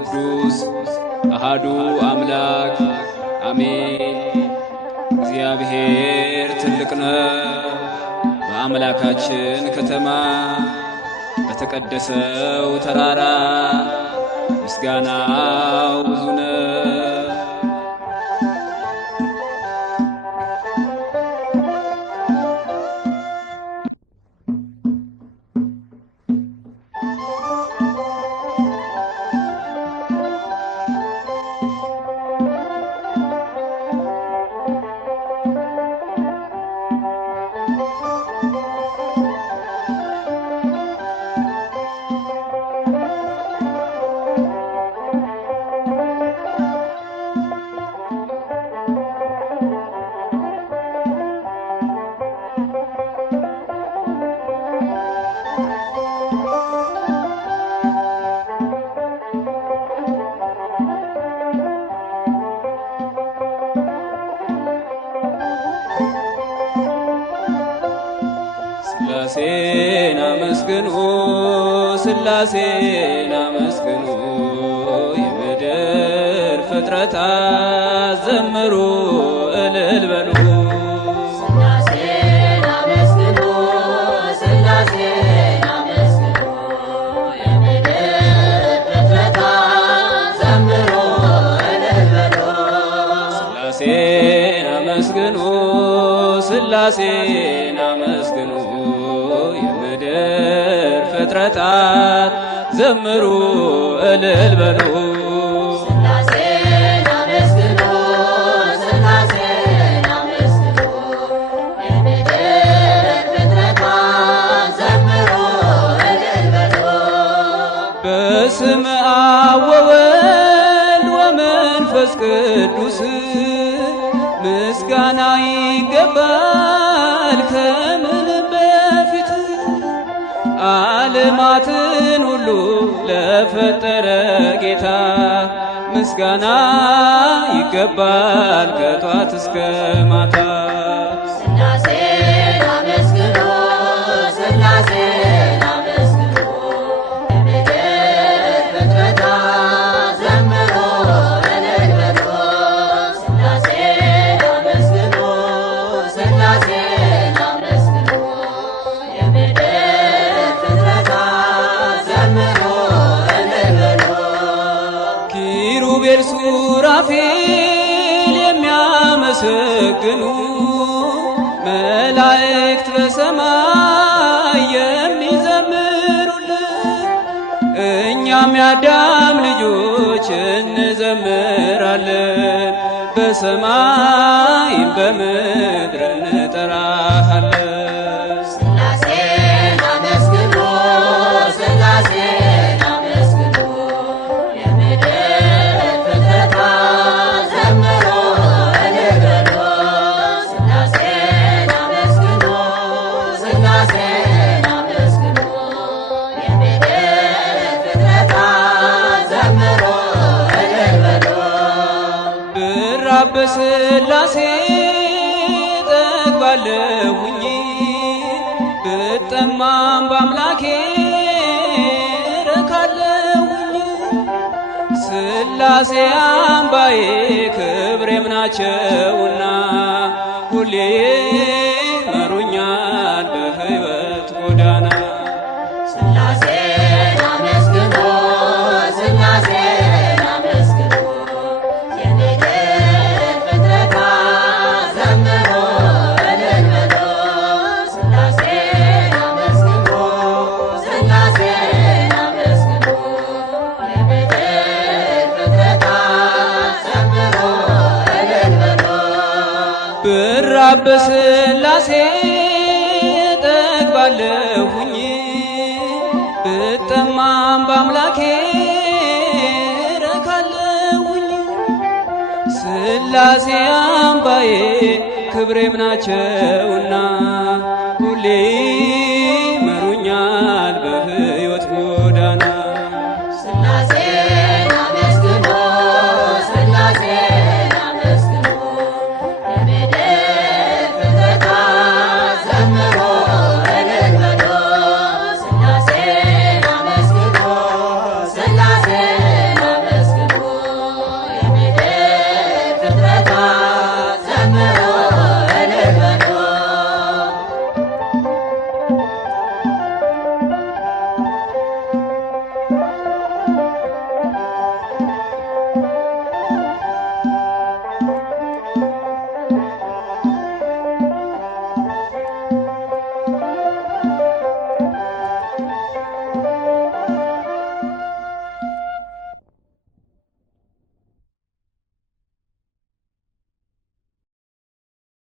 ቅዱስ አሃዱ አምላክ አሜን። እግዚአብሔር ትልቅ ነው። በአምላካችን ከተማ በተቀደሰው ተራራ ምስጋናው ብዙ ነው። ሥላሴን አመስግኑ ሥላሴን አመስግኑ የምድር ፍጥረታት ዘምሩ እልል በሉ። ሥላሴን አመስግኑ ሥላሴን አመስግኑ የምድር ፍጥረታት ዘምሩ እልል በሉ። ሥላሴን አመስግኑ ሥላሴን አመስግኑ የምድር ፍጥረታት ዘምሩ እልል በሉ። ሥላሴን አመስግኑ ሥላሴን አመስግኑ የምድር ፍጥረታት ዘምሩ እልል በሉ። በስመ አብ ወወልድ ወመንፈስ ቅዱስ ምስጋና ይገባል ከምንም በፊት ዓለማትን ሁሉ ለፈጠረ ጌታ ምስጋና ይገባል ከጧት እስከ ማታ። ሥላሴን አመስግኑ ሥላሴን አመስግኑ የምድር ፍጥረታት ዘምሩ እልል በሉ። ሥላሴን አመስግኑ ሥላሴን አመስግኑ የምድር ፍጥረታት ዘምሩ እልል በሉ። ኪሩቤል ሱራፌል የሚያመሰግኑ መላእክት በሰማይ የሚዘምሩልን እኛም የአዳም ልጆች እንዘምራለን በሰማይም በምድር እንጠራሃለን። ሥላሴን አመስግኑ ሥላሴን አመስግኑ የምድር ፍጥረታት ዘምሩ እልል በሉ። ሥላሴን አመስግኑ ሥላሴን አመስግኑ የምድር ፍጥረታት ዘምሩ እልል በሉ። ብራብ በሥላሴ ጠግባለሁኝ ብጠማም በአምላኬ ረካለሁኝ። ሥላሴ አምባዬ ክብሬም ናቸውና ሁሌ መሩኛል በሕይወት ጎዳና። ሥላሴን አመስግኑ ሥላሴን አመስግኑ የምድር ፍጥረታት ዘምሩ እልል በሉ። ሥላሴን አመስግኑ ሥላሴን አመስግኑ የምድር ፍጥረታት ዘምሩ እልል በሉ። ብራብ በሥላሴ ጠግባለሁኝ ብጠማም በአምላኬ ረካለሁኝ። ሥላሴ አምባዬ ክብሬም ናቸውና ሁሌ